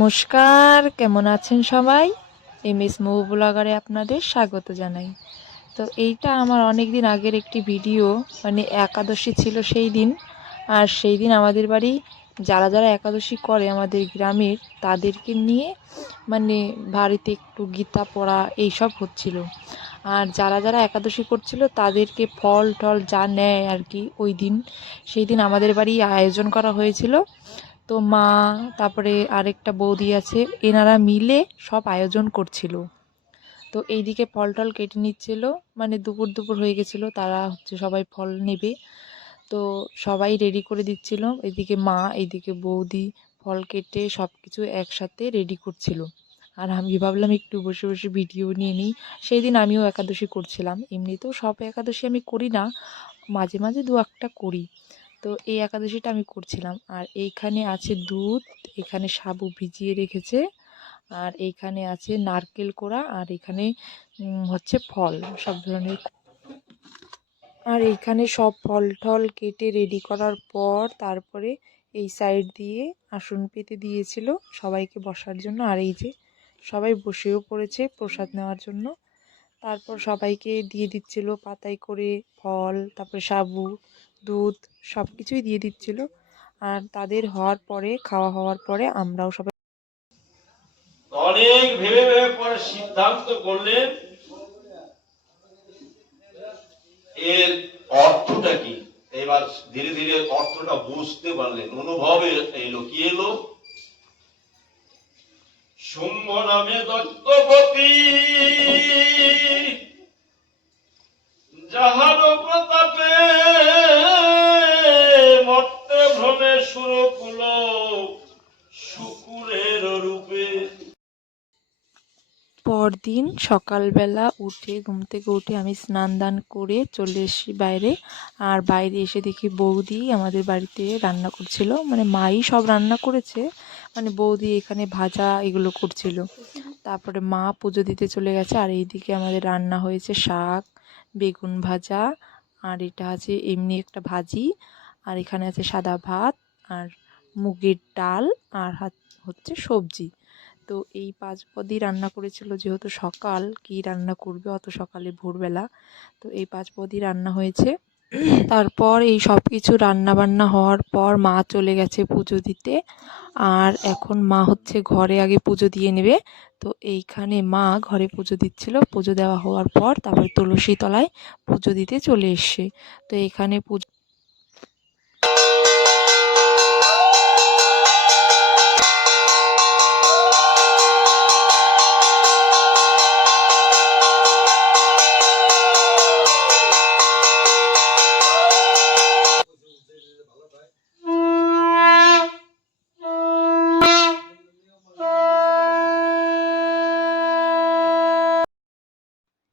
নমস্কার, কেমন আছেন সবাই? এমএস মুভ ব্লগারে আপনাদের স্বাগত জানাই। তো এইটা আমার অনেক দিন আগের একটি ভিডিও, মানে একাদশী ছিল সেই দিন। আর সেই দিন আমাদের বাড়ি যারা যারা একাদশী করে আমাদের গ্রামের, তাদেরকে নিয়ে মানে বাড়িতে একটু গীতা পড়া এইসব হচ্ছিল। আর যারা যারা একাদশী করছিল তাদেরকে ফল টল যা নেয় আর কি ওই দিন, সেই দিন আমাদের বাড়ি আয়োজন করা হয়েছিল। তো মা, তারপরে আরেকটা বৌদি আছে, এনারা মিলে সব আয়োজন করছিল। তো এইদিকে ফল টল কেটে নিচ্ছিল, মানে দুপুর দুপুর হয়ে গেছিলো, তারা হচ্ছে সবাই ফল নেবে। তো সবাই রেডি করে দিচ্ছিল, এদিকে মা এইদিকে বৌদি ফল কেটে সব কিছু একসাথে রেডি করছিল। আর আমি ভাবলাম একটু বসে বসে ভিডিও নিয়ে নিই। সেই দিন আমিও একাদশী করছিলাম, এমনিতেও সব একাদশী আমি করি না, মাঝে মাঝে দু একটা করি। তো এই একাদশীটা আমি করছিলাম। আর এইখানে আছে দুধ, এখানে সাবু ভিজিয়ে রেখেছে, আর এইখানে আছে নারকেল কোড়া, আর এখানে হচ্ছে ফল সব ধরনের। আর এইখানে সব ফল টল কেটে রেডি করার পর তারপরে এই সাইড দিয়ে আসন পেতে দিয়েছিল সবাইকে বসার জন্য। আর এই যে সবাই বসেও পড়েছে প্রসাদ নেওয়ার জন্য। তারপর সবাইকে দিয়ে দিচ্ছিল পাতায় করে ফল, তারপরে সাবু, দুধ, সব কিছুই দিয়ে দিচ্ছিল। আর তাদের হওয়ার পরে, খাওয়া হওয়ার পরে আমরাও সবাই অনেক ভেবে ভেবে পরে সিদ্ধান্ত করলেন এর অর্থটা কি। এবার ধীরে ধীরে অর্থটা বুঝতে পারলেন, অনুভবে এলো। কি এলো? শুম্ভ নামে দত্তপতি যাহার প্রতাপে মর্তে ভ্রমে সুরকুল শুকুরের রূপে। পরদিন সকালবেলা উঠে, ঘুম থেকে উঠে আমি স্নান দান করে চলে এসেছি বাইরে। আর বাইরে এসে দেখি বৌদি আমাদের বাড়িতে রান্না করছিল, মানে মাই সব রান্না করেছে, মানে বৌদি এখানে ভাজা এগুলো করছিল। তারপরে মা পুজো দিতে চলে গেছে। আর এইদিকে আমাদের রান্না হয়েছে শাক, বেগুন ভাজা, আর এটা আছে এমনি একটা ভাজি, আর এখানে আছে সাদা ভাত, আর মুগের ডাল, আর হচ্ছে সবজি। তো এই 5 পদই রান্না করেছিল, যেহেতু সকাল, কি রান্না করবে অত সকালে ভোরবেলা। তো এই 5 পদই রান্না হয়েছে। তারপর এই সব কিছু রান্না বান্না হওয়ার পর মা চলে গেছে পুজো দিতে। আর এখন মা হচ্ছে ঘরে আগে পুজো দিয়ে নেবে। তো এইখানে মা ঘরে পুজো দিচ্ছিল, পুজো দেওয়া হওয়ার পর তারপরে তুলসী তলায় পুজো দিতে চলে এসছে। তো এখানে পুজো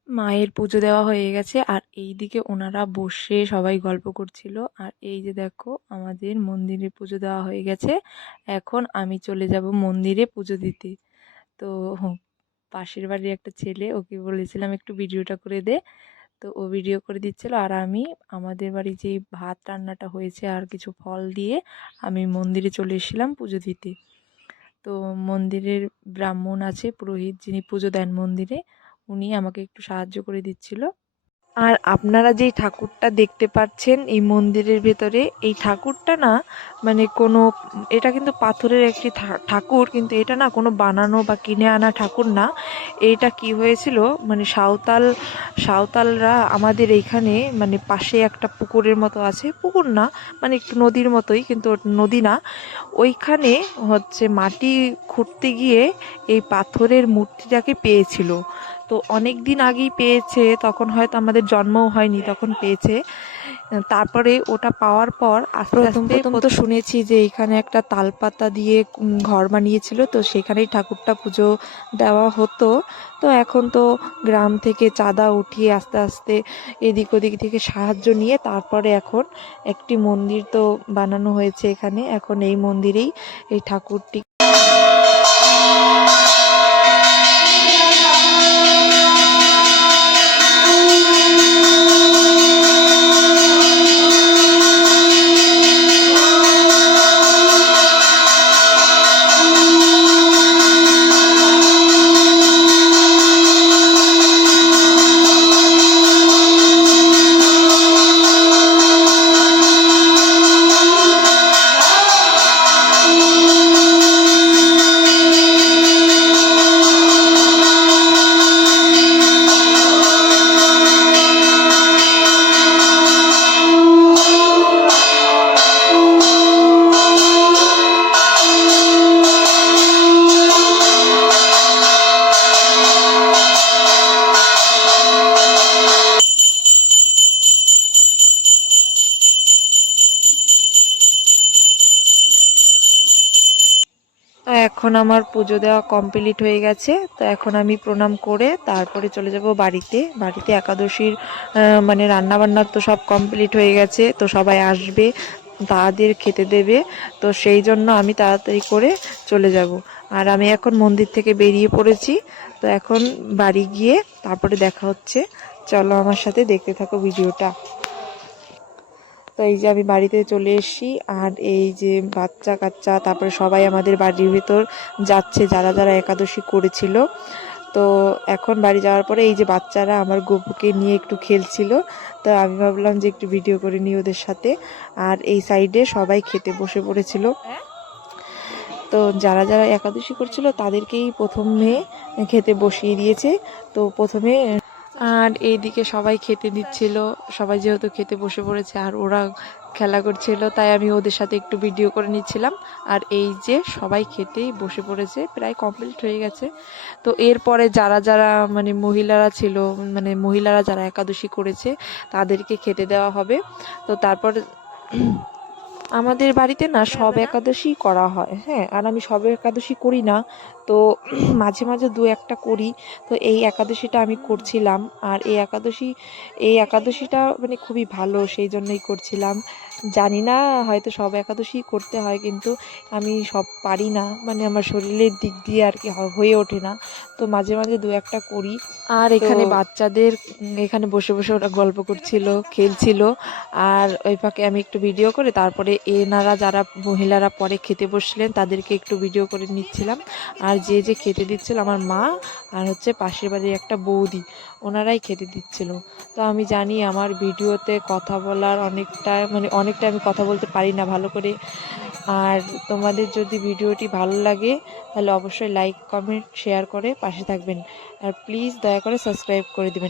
মায়ের পুজো দেওয়া হয়ে গেছে। আর এই দিকে ওনারা বসে সবাই গল্প করছিল। আর এই যে দেখো আমাদের মন্দিরে পুজো দেওয়া হয়ে গেছে, এখন আমি চলে যাব মন্দিরে পুজো দিতে। তো পাশের বাড়ির একটা ছেলে, ওকে বলেছিলাম একটু ভিডিওটা করে দে, তো ও ভিডিও করে দিচ্ছিল। আর আমি আমাদের বাড়ি যে ভাত রান্নাটা হয়েছে আর কিছু ফল দিয়ে আমি মন্দিরে চলে এসেছিলাম পুজো দিতে। তো মন্দিরের ব্রাহ্মণ আছে, পুরোহিত, যিনি পুজো দেন মন্দিরে, উনি আমাকে একটু সাহায্য করে দিচ্ছিল। আর আপনারা যেই ঠাকুরটা দেখতে পাচ্ছেন এই মন্দিরের ভেতরে, এই ঠাকুরটা না, মানে কোনো, এটা কিন্তু পাথরের একটি ঠাকুর, কিন্তু এটা না কোনো বানানো বা কিনে আনা ঠাকুর না। এইটা কি হয়েছিল, মানে সাঁওতালরা আমাদের এইখানে, মানে পাশে একটা পুকুরের মতো আছে, পুকুর না মানে একটু নদীর মতোই, কিন্তু নদী না, ওইখানে হচ্ছে মাটি খুঁড়তে গিয়ে এই পাথরের মূর্তিটাকে পেয়েছিল। তো অনেক দিন আগেই পেয়েছে, তখন হয়তো আমাদের জন্মও হয়নি, তখন পেয়েছে। তারপরে ওটা পাওয়ার পর আস্তে আস্তে প্রথম তো শুনেছি যে এখানে একটা তালপাতা দিয়ে ঘর বানিয়েছিল, তো সেখানেই ঠাকুরটা পুজো দেওয়া হতো। তো এখন তো গ্রাম থেকে চাঁদা উঠিয়ে আস্তে আস্তে এদিক ওদিক থেকে সাহায্য নিয়ে তারপরে এখন একটি মন্দির তো বানানো হয়েছে এখানে। এখন এই মন্দিরেই এই ঠাকুরটি এখন আমার পুজো দেওয়া কমপ্লিট হয়ে গেছে। তো এখন আমি প্রণাম করে তারপরে চলে যাব বাড়িতে। বাড়িতে একাদশীর মানে রান্নাবান্নার তো সব কমপ্লিট হয়ে গেছে, তো সবাই আসবে, তাদের খেতে দেবে। তো সেই জন্য আমি তাড়াতাড়ি করে চলে যাব। আর আমি এখন মন্দির থেকে বেরিয়ে পড়েছি। তো এখন বাড়ি গিয়ে তারপরে দেখা হচ্ছে। চলো আমার সাথে দেখতে থাকো ভিডিওটা। তো এই যে আমি বাড়িতে চলে এসেছি, আর এই যে বাচ্চা কাচ্চা তারপরে সবাই আমাদের বাড়ির ভিতর যাচ্ছে, যারা যারা একাদশী করেছিল। তো এখন বাড়ি যাওয়ার পরে এই যে বাচ্চারা আমার গপুকে নিয়ে একটু খেলছিল, তো আমি ভাবলাম যে একটু ভিডিও করে নিই ওদের সাথে। আর এই সাইডে সবাই খেতে বসে পড়েছিল। তো যারা যারা একাদশী করছিল তাদেরকেই প্রথমে খেতে বসিয়ে দিয়েছে। তো প্রথমে আর এইদিকে সবাই খেতে দিচ্ছিল, সবাই যেহেতু খেতে বসে পড়েছে আর ওরা খেলা করছিল, তাই আমি ওদের সাথে একটু ভিডিও করে নিচ্ছিলাম। আর এই যে সবাই খেতেই বসে পড়েছে, প্রায় কমপ্লিট হয়ে গেছে। তো এরপরে যারা যারা মানে মহিলারা ছিল, মানে মহিলারা যারা একাদশী করেছে তাদেরকে খেতে দেওয়া হবে। তো তারপর আমাদের বাড়িতে না সব একাদশী করা হয়, হ্যাঁ। আর আমি সব একাদশী করি না, তো মাঝে মাঝে দু একটা করি। তো এই একাদশীটা আমি করছিলাম, আর এই একাদশীটা মানে খুবই ভালো, সেই জন্যই করছিলাম। জানি না হয়তো সব একাদশী করতে হয়, কিন্তু আমি সব পারি না, মানে আমার শরীরের দিক দিয়ে আর কি হয়ে ওঠে না। তো মাঝে মাঝে দু একটা করি। আর এখানে বাচ্চাদের এখানে বসে বসে ওরা গল্প করছিল, খেলছিল। আর ওই ফাঁকে আমি একটু ভিডিও করে তারপরে এনারা যারা মহিলারা পরে খেতে বসছিলেন তাদেরকে একটু ভিডিও করে নিচ্ছিলাম। আর যে যে খেতে দিচ্ছিল আমার মা আর হচ্ছে পাশের বাড়ির একটা বৌদি, ওনারাই খেতে দিচ্ছিল। তো আমি জানি আমার ভিডিওতে কথা বলার অনেকটা আমি কথা বলতে পারি না ভালো করে। আর তোমাদের যদি ভিডিওটি ভালো লাগে তাহলে অবশ্যই লাইক কমেন্ট শেয়ার করে পাশে থাকবেন। আর প্লিজ দয়া করে সাবস্ক্রাইব করে দেবেন।